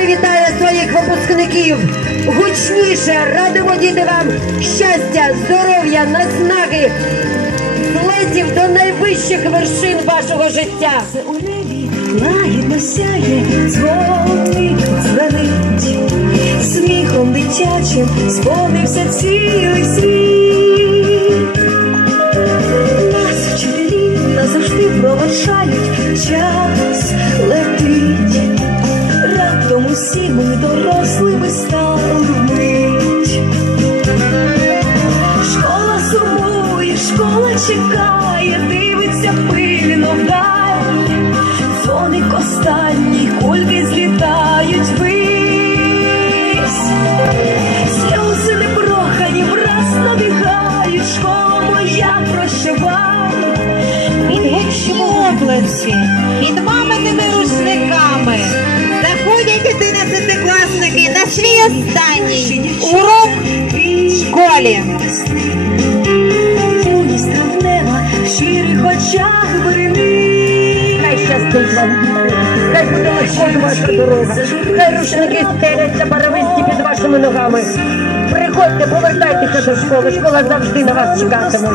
вами вітає своїх випускників. Гучніше радимо діти вам щастя, здоров'я, наснаги, злетів до найвищих вершин вашого життя. У небі лагідно сяє дзвоник дзвонить, сміхом дитячим сповнився цілий світ. Нас вчителі назавжди проважають час. Дорослими стали вмить. Школа сумує, школа чекає, дивиться пильно вдаль. Дзвоник останній, кульки злітають ввись. Сльози непрохані враз набігають, школа моя прощавай. Під гучні оплески, свій останній урок в школі. Хай щастить вам, хай буде легкою ваша дорога, хай рушники стеляться барвисті під вашими ногами. Приходьте, повертайтеся до школи, школа завжди на вас чекатиме.